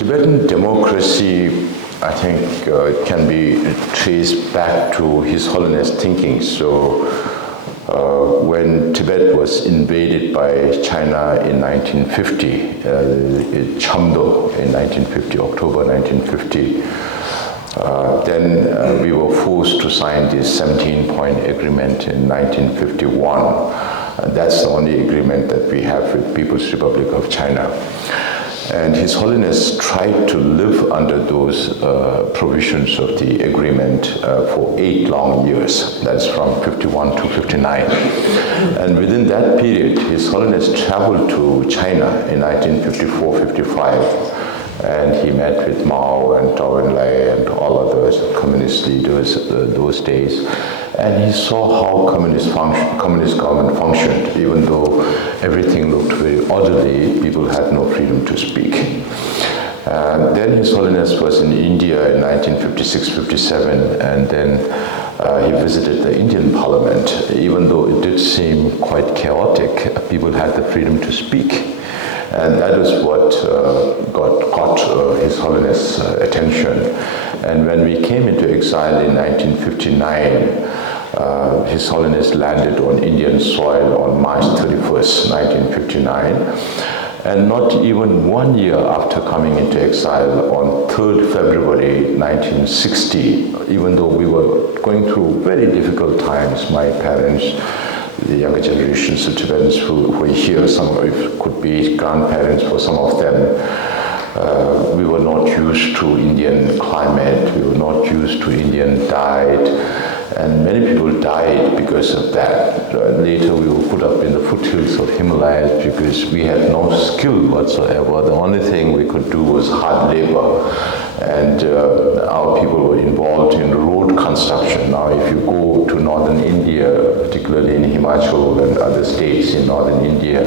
Tibetan democracy, I think, it can be traced back to His Holiness thinking. So when Tibet was invaded by China in 1950, in Chamdo in 1950, October 1950, then we were forced to sign this 17-point agreement in 1951. And that's the only agreement that we have with People's Republic of China. And His Holiness tried to live under those provisions of the agreement for 8 long years. That's from 51 to 59. And within that period, His Holiness traveled to China in 1954-55. And he met with Mao and Zhou Enlai and all others communist leaders those days. And he saw how communist government functioned. Even though everything looked very orderly, people had no freedom to speak. Then His Holiness was in India in 1956-57, and then he visited the Indian Parliament. Even though it did seem quite chaotic, people had the freedom to speak. And that is what caught His Holiness' attention. And when we came into exile in 1959, His Holiness landed on Indian soil on March 31st, 1959. And not even 1 year after coming into exile, on 3rd February 1960, even though we were going through very difficult times, my parents, the younger generations of Tibetans who were here, some of it could be grandparents for some of them. We were not used to Indian climate, we were not used to Indian diet, and many people died because of that. Later we were put up in the foothills of Himalayas because we had no skill whatsoever. The only thing we could do was hard labor. And our people were involved in road construction. Now, if you go to northern India, particularly in Himachal and other states in northern India,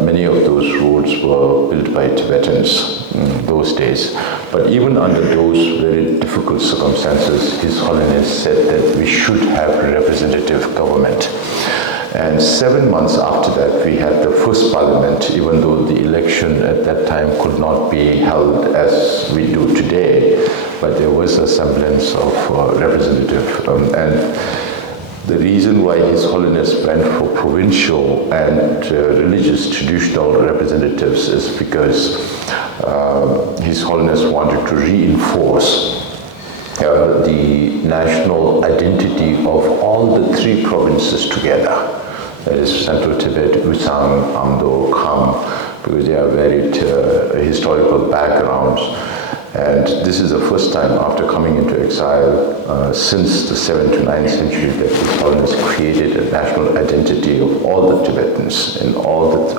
many of those roads were built by Tibetans in those days. But even under those very difficult circumstances, His Holiness said that we should have a representative government. And 7 months after that, we had the first parliament, even though the election at that time could not be held as we do today, but there was a semblance of representative. And the reason why His Holiness went for provincial and religious traditional representatives is because His Holiness wanted to reinforce the national identity of all the 3 provinces together. That is Central Tibet, Usang, Amdo, Kham, because they are varied historical backgrounds. And this is the first time after coming into exile since the 7th to 9th century that His Holiness created a national identity of all the Tibetans in all the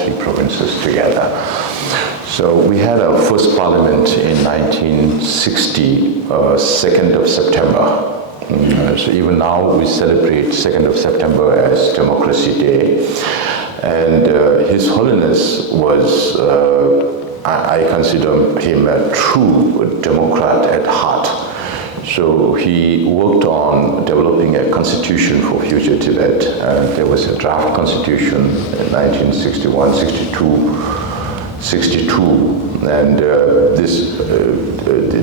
3 provinces together. So we had our first parliament in 1960, 2nd of September. So even now we celebrate 2nd of September as Democracy Day. And His Holiness was, I consider him a true Democrat at heart. So he worked on developing a constitution for future Tibet. There was a draft constitution in 1961, 62, and this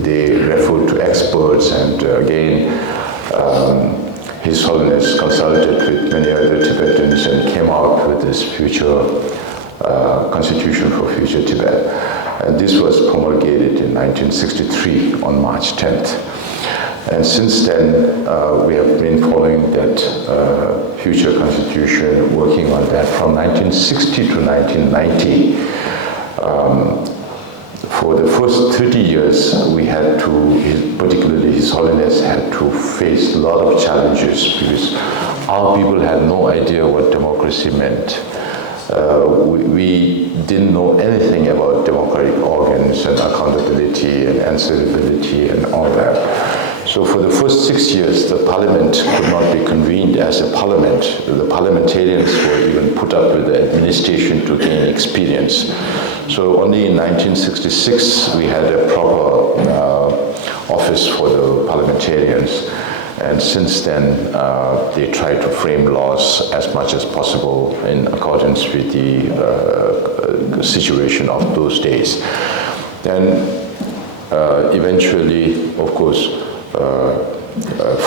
they referred to experts, and again His Holiness consulted with many other Tibetans and came out with this future constitution for future Tibet. And this was promulgated in 1963 on March 10th. And since then, we have been following that future constitution, working on that from 1960 to 1990. For the first 30 years, we had to, particularly His Holiness, had to face a lot of challenges because our people had no idea what democracy meant. We didn't know anything about democratic organs and accountability and answerability and all that. So for the first 6 years, the parliament could not be convened as a parliament. The parliamentarians were even put up with the administration to gain experience. So only in 1966 we had a proper office for the parliamentarians. And since then, they try to frame laws as much as possible in accordance with the situation of those days. Then eventually, of course,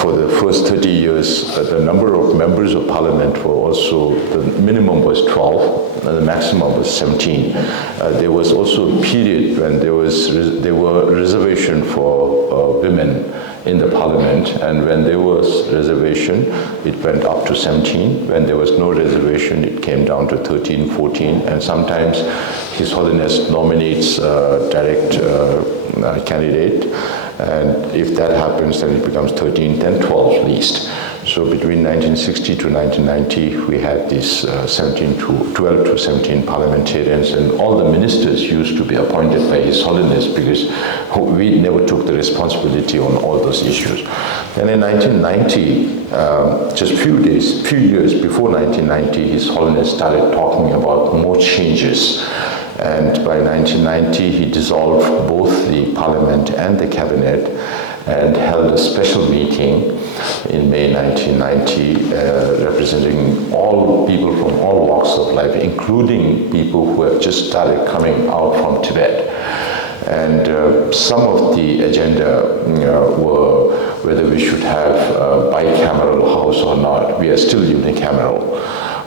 for the first 30 years, the number of members of parliament were also, the minimum was 12, and the maximum was 17. There was also a period when there were reservation for women in the parliament, and when there was reservation, it went up to 17. When there was no reservation, it came down to 13, 14, and sometimes His Holiness nominates a direct candidate, and if that happens, then it becomes 13, then 12 least. So between 1960 to 1990, we had these 12 to 17 parliamentarians, and all the ministers used to be appointed by His Holiness because we never took the responsibility on all those issues. Then in 1990, just few years before 1990, His Holiness started talking about more changes. And by 1990, he dissolved both the parliament and the cabinet and held a special meeting in May 1990, representing all people from all walks of life, including people who have just started coming out from Tibet. And some of the agenda were whether we should have a bicameral house or not. We are still unicameral.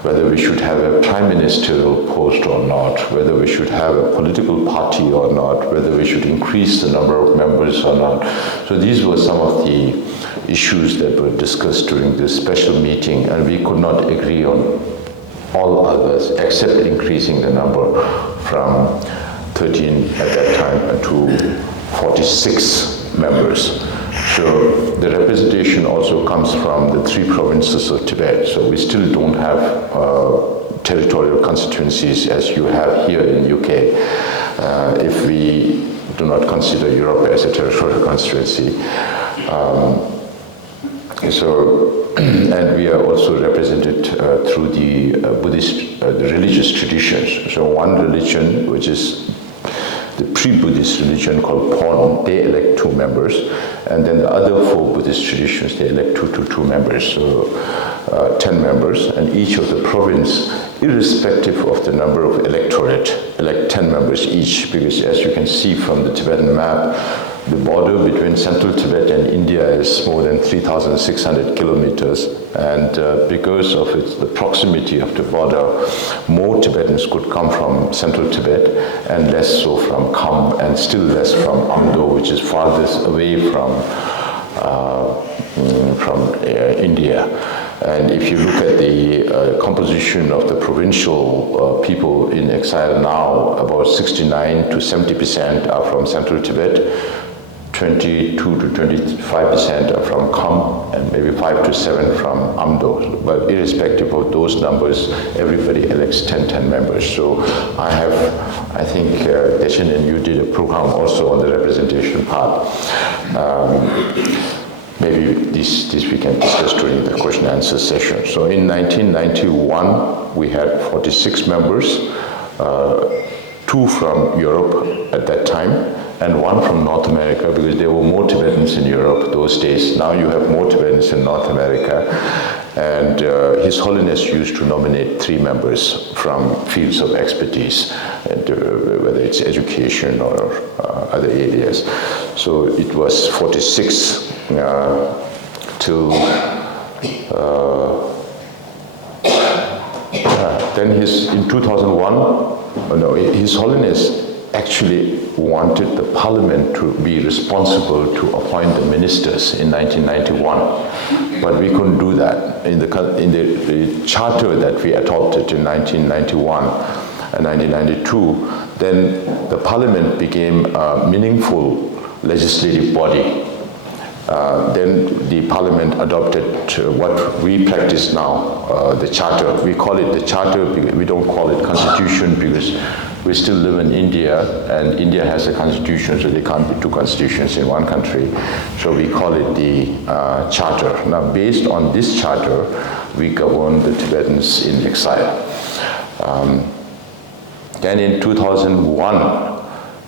Whether we should have a prime ministerial post or not, whether we should have a political party or not, whether we should increase the number of members or not. So these were some of the issues that were discussed during this special meeting, and we could not agree on all others except increasing the number from 13 at that time to 46 members. So the representation also comes from the 3 provinces of Tibet. So we still don't have territorial constituencies as you have here in UK. If we do not consider Europe as a territorial constituency. And we are also represented through the Buddhist, the religious traditions. So one religion, which is the pre-Buddhist religion called Pon, they elect 2 members, and then the other 4 Buddhist traditions, they elect 2 members, so 10 members, and each of the province, irrespective of the number of electorate, elect 10 members each, because as you can see from the Tibetan map, the border between central Tibet and India is more than 3,600 kilometers, and because of the proximity of the border, more Tibetans could come from central Tibet and less so from Kham, and still less from Amdo, which is farthest away from India. And if you look at the composition of the provincial people in exile now, about 69 to 70% are from central Tibet, 22 to 25% are from Kham, and maybe 5 to 7 from Amdo. But irrespective of those numbers, everybody elects 10 members. So I think Deshin and you did a program also on the representation part. Maybe this we can discuss during the question and answer session. So in 1991, we had 46 members, 2 from Europe at that time, and 1 from North America, because there were more Tibetans in Europe those days. Now you have more Tibetans in North America. And His Holiness used to nominate 3 members from fields of expertise, whether it's education or other areas. So it was 46 till then in 2001, His Holiness actually wanted the parliament to be responsible to appoint the ministers in 1991, but we couldn't do that. In the charter that we adopted in 1991 and 1992, then the parliament became a meaningful legislative body. Then the parliament adopted what we practice now, the charter. We call it the charter, we don't call it constitution because we still live in India, and India has a constitution, so there can't be 2 constitutions in one country. So we call it the charter. Now, based on this charter, we govern the Tibetans in exile. Then in 2001,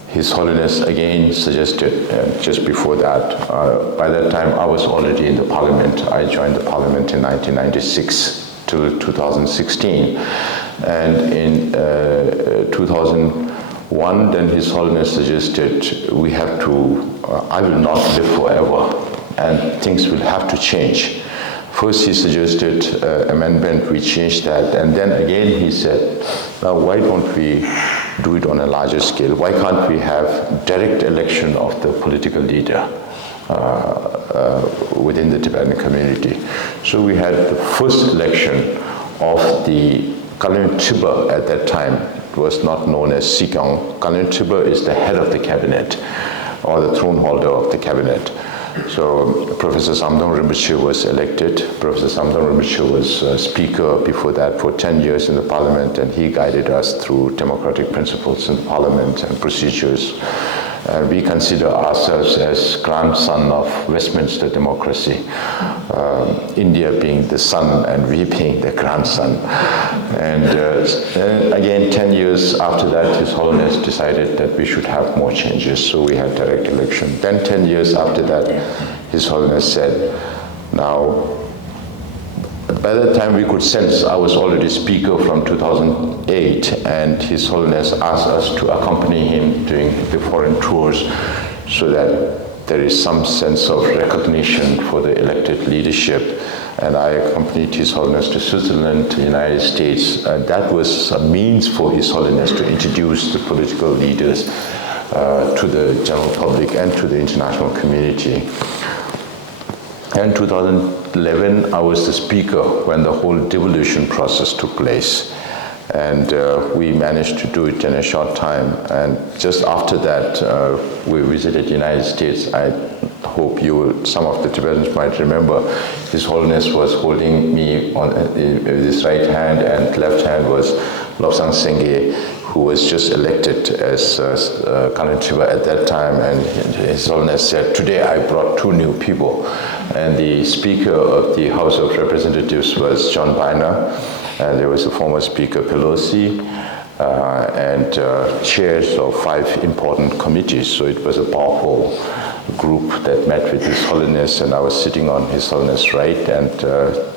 His Holiness again suggested, just before that, by that time I was already in the parliament. I joined the parliament in 1996 to 2016. And in 2001, One, then His Holiness suggested we have to, I will not live forever, and things will have to change. First he suggested amendment, we changed that, and then again he said, now why don't we do it on a larger scale? Why can't we have direct election of the political leader within the Tibetan community? So we had the first election of the Kalin Tibe at that time. It was not known as Sikyong. Kalin Tibe is the head of the cabinet, or the throne holder of the cabinet. So Professor Samdong Rinpoche was elected. Professor Samdong Rinpoche was speaker before that for 10 years in the parliament, and he guided us through democratic principles in parliament and procedures. We consider ourselves as grandson of Westminster democracy, India being the son and we being the grandson. And again, 10 years after that, His Holiness decided that we should have more changes, so we had direct election. Then 10 years after that, His Holiness said, now, by that time we could sense I was already speaker from 2008, and His Holiness asked us to accompany him during the foreign tours so that there is some sense of recognition for the elected leadership. And I accompanied His Holiness to Switzerland, to the United States, and that was a means for His Holiness to introduce the political leaders to the general public and to the international community. In 2011, I was the speaker when the whole devolution process took place. And we managed to do it in a short time. And just after that, we visited the United States. I hope some of the Tibetans might remember, His Holiness was holding me on his right hand, and left hand was Lobsang Sengye, who was just elected as Kalin Tibe at that time, and His Holiness said, today I brought two new people. And the Speaker of the House of Representatives was John Boehner, and there was a former Speaker, Pelosi, and chairs of 5 important committees. So it was a powerful group that met with His Holiness, and I was sitting on His Holiness' right. And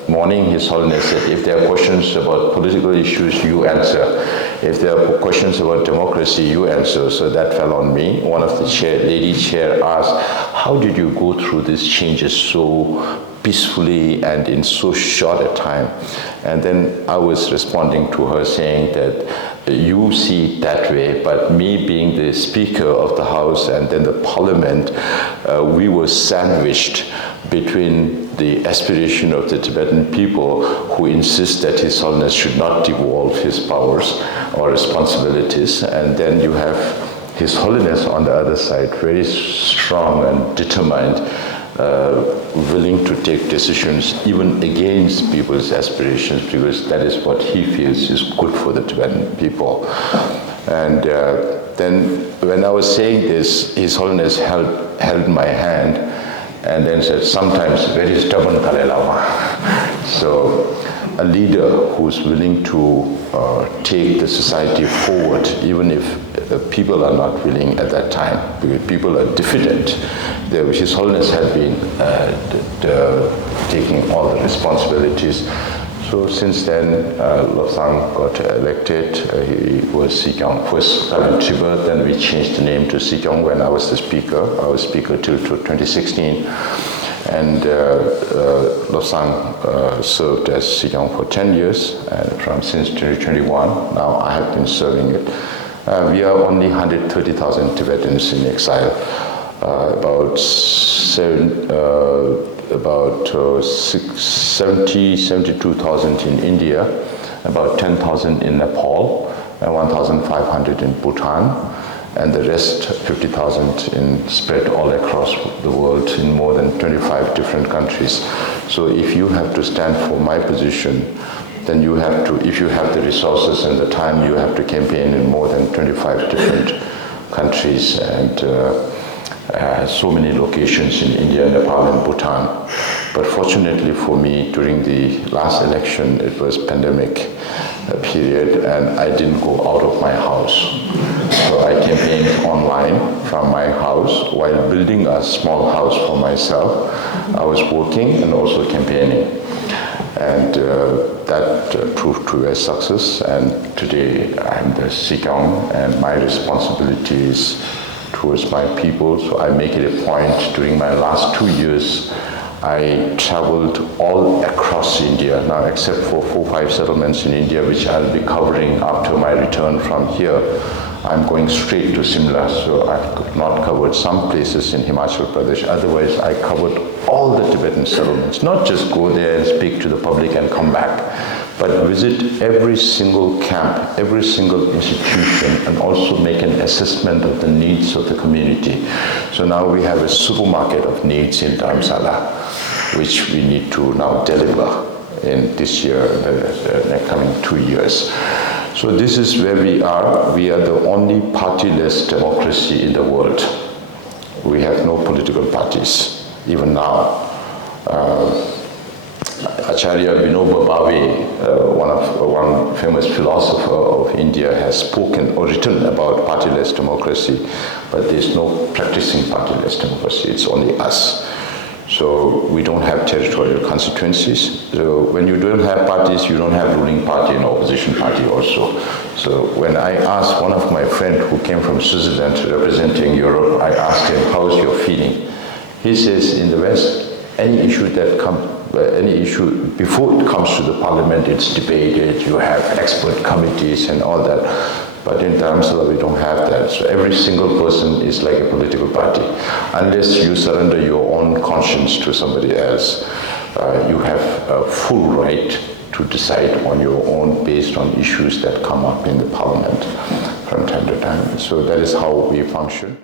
morning, His Holiness said, if there are questions about political issues, you answer. If there are questions about democracy, you answer. So that fell on me. One of the lady chair asked, how did you go through these changes so peacefully and in so short a time? And then I was responding to her saying that you see it that way, but me being the Speaker of the House and then the Parliament, we were sandwiched between the aspiration of the Tibetan people, who insist that His Holiness should not devolve his powers or responsibilities, and then you have His Holiness on the other side, very strong and determined, willing to take decisions even against people's aspirations, because that is what he feels is good for the Tibetan people. And then when I was saying this, His Holiness held my hand and then said, sometimes very stubborn Kalelawa. So a leader who's willing to take the society forward, even if people are not willing at that time, because people are diffident. His Holiness had been taking all the responsibilities. So since then, Lobsang got elected. He was Sikyong, first Kalin Tibe, then we changed the name to Sikyong when I was the speaker. I was speaker till 2016. And Lobsang served as Sikyong for 10 years, and since 2021, now I have been serving it. We are only 130,000 Tibetans in exile, about 72,000 in India, about 10,000 in Nepal, and 1,500 in Bhutan, and the rest, 50,000 spread all across the world in more than 25 different countries. So if you have to stand for my position, then you have to, if you have the resources and the time, you have to campaign in more than 25 different countries and so many locations in India, Nepal, and Bhutan. But fortunately for me, during the last election, it was pandemic period, and I didn't go out of my house. So I campaigned online from my house while building a small house for myself. I was working and also campaigning. And that proved to be a success. And today I'm the Sikyong, and my responsibility is towards my people. So I make it a point during my last 2 years, I traveled all across India, now except for 4 or 5 settlements in India, which I'll be covering after my return from here. I'm going straight to Simla, so I've not covered some places in Himachal Pradesh. Otherwise, I covered all the Tibetan settlements, not just go there and speak to the public and come back, but visit every single camp, every single institution, and also make an assessment of the needs of the community. So now we have a supermarket of needs in Dharamsala, which we need to now deliver in this year, the coming 2 years. So this is where we are. We are the only partyless democracy in the world. We have no political parties, even now. Acharya Vinoba Bhave, one famous philosopher of India, has spoken or written about partyless democracy, but there's no practicing partyless democracy. It's only us. So we don't have territorial constituencies. So when you don't have parties, you don't have ruling party and opposition party also. So when I asked one of my friends who came from Switzerland representing Europe, I asked him, how's your feeling? He says, in the West, any issue before it comes to the parliament, it's debated, you have expert committees and all that. But in Dharamsala, we don't have that. So every single person is like a political party. Unless you surrender your own conscience to somebody else, you have a full right to decide on your own based on issues that come up in the parliament from time to time. So that is how we function.